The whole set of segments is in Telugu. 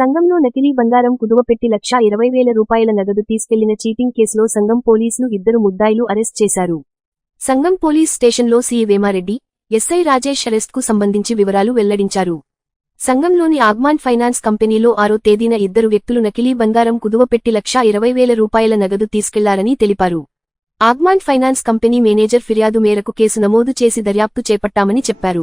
సంఘంలో నకిలీ బంగారం కుదువపెట్టి ₹1,20,000 నగదు తీసుకెళ్లిన చీటింగ్ కేసులో సంఘం పోలీసులు 2 ముద్దాయిలు అరెస్ట్ చేశారు. సంఘం పోలీస్ స్టేషన్లో సీఐ వేమారెడ్డి, ఎస్ఐ రాజేష్ అరెస్ట్కు సంబంధించి వివరాలు వెల్లడించారు. సంఘంలోని ఆగ్మాన్ ఫైనాన్స్ కంపెనీలో 6వ తేదీన 2 వ్యక్తులు నకిలీ బంగారం కుదువపెట్టి ₹1,20,000 నగదు తీసుకెళ్లారని తెలిపారు. ఆగ్మాన్ ఫైనాన్స్ కంపెనీ మేనేజర్ ఫిర్యాదు మేరకు కేసు నమోదు చేసి దర్యాప్తు చేపట్టామని చెప్పారు.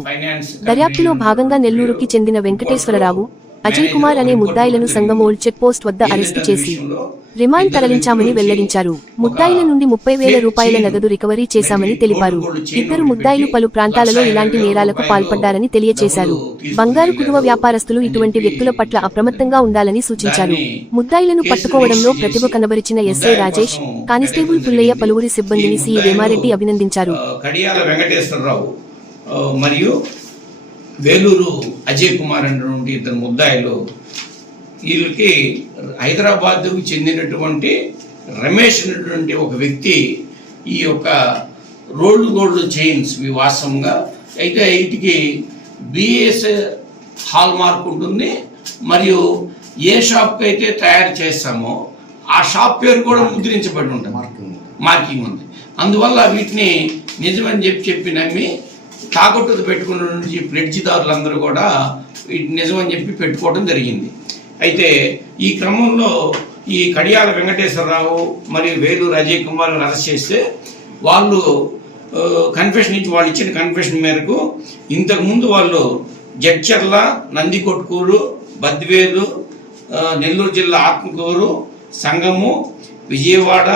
దర్యాప్తులో భాగంగా నెల్లూరుకి చెందిన వెంకటేశ్వరరావు, అజయ్ కుమార్ అనే ముద్దాయిలను సంఘం ఓల్డ్ చెక్ పోస్ట్ వద్ద అరెస్టు చేసి రిమాండ్ తరలించామని వెల్లడించారు. ముద్దాయిల నుండి ₹30,000 నగదు రికవరీ చేశామని తెలిపారు. 2 ముద్దాయిలు పలు ప్రాంతాలలో ఇలాంటి నేరాలకు పాల్పడ్డారని తెలియచేశారు. బంగారు కుదువ వ్యాపారస్తులు ఇటువంటి వ్యక్తుల పట్ల అప్రమత్తంగా ఉండాలని సూచించారు. ముద్దాయిలను పట్టుకోవడంలో ప్రతిభ కనబరిచిన ఎస్ఐ రాజేష్, కానిస్టేబుల్ పుల్లయ్య పలువురి సిబ్బందిని సీఐ వేమారెడ్డి అభినందించారు. వేలూరు అజయ్ కుమార్ అనేటువంటి 2 ముద్దాయిలు, వీళ్ళకి హైదరాబాద్కు చెందినటువంటి రమేష్ అనేటువంటి ఒక వ్యక్తి ఈ యొక్క రోల్డ్ గోల్డ్ చైన్స్ వాస్తవంగా అయితే వీటికి బిఎస్ హాల్ మార్క్ ఉంటుంది. మరియు ఏ షాప్కి అయితే తయారు చేస్తామో ఆ షాప్ పేరు కూడా ముద్రించబడి ఉంటుంది, మార్కింగ్ ఉంది. అందువల్ల వీటిని నిజమని చెప్పి నమ్మి తాకట్టుకు పెట్టుకున్న నుంచి ప్లెడ్జిదారులందరూ కూడా వీటి నిజమని చెప్పి పెట్టుకోవడం జరిగింది. అయితే ఈ క్రమంలో ఈ కడియాల వెంకటేశ్వరరావు మరియు వేలూరు అజయ్ కుమార్ అరెస్ట్ చేస్తే వాళ్ళు కన్ఫెషన్ ఇచ్చి వాళ్ళు ఇచ్చిన కన్ఫెషన్ మేరకు ఇంతకుముందు వాళ్ళు జడ్చర్ల, నందికొట్కూరు, బద్వేలు, నెల్లూరు జిల్లా ఆత్మకూరు, సంగము, విజయవాడ,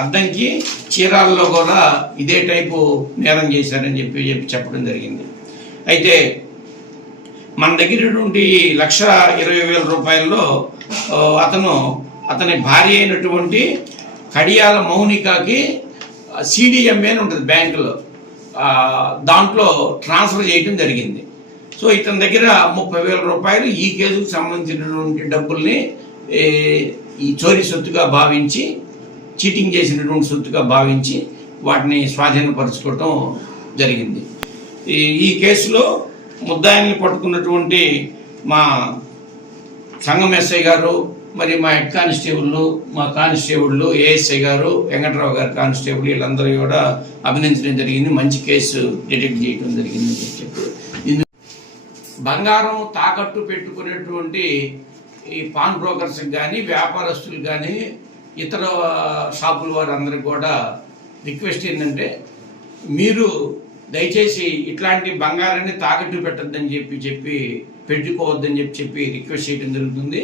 అద్దంకి, చీరాలలో కూడా ఇదే టైపు నేరం చేశారని చెప్పి చెప్పడం జరిగింది. అయితే మన దగ్గర ₹1,20,000 అతని భార్య అయినటువంటి కడియాల మౌనికకి సిడిఎంఏ అని ఉంటుంది బ్యాంకులో, దాంట్లో ట్రాన్స్ఫర్ చేయడం జరిగింది. సో ఇతని దగ్గర ₹30,000 ఈ కేసుకు సంబంధించినటువంటి డబ్బుల్ని ఈ చోరీ సొత్తుగా భావించి, చీటింగ్ చేసినటువంటి సొత్తుగా భావించి వాటిని స్వాధీనపరచుకోవటం జరిగింది. ఈ కేసులో ముద్దాయిల్ని పట్టుకున్నటువంటి మా సంఘం ఎస్ఐ గారు, మరి మా హెడ్ కానిస్టేబుళ్ళు, ఏఎస్ఐ గారు, వెంకటరావు గారు కానిస్టేబుల్, వీళ్ళందరూ కూడా అభినందించడం జరిగింది. మంచి కేసు డిటెక్ట్ చేయడం జరిగింది అని చెప్పి బంగారం తాకట్టు పెట్టుకునేటువంటి ఈ పాన్ బ్రోకర్స్కి కానీ, వ్యాపారస్తులు కానీ, ఇతర షాపుల వారందరికి కూడా రిక్వెస్ట్ ఏంటంటే, మీరు దయచేసి ఇట్లాంటి బంగారాన్ని తాకట్టు పెట్టద్దని చెప్పి పెట్టుకోవద్దని చెప్పి రిక్వెస్ట్ చేయడం జరుగుతుంది.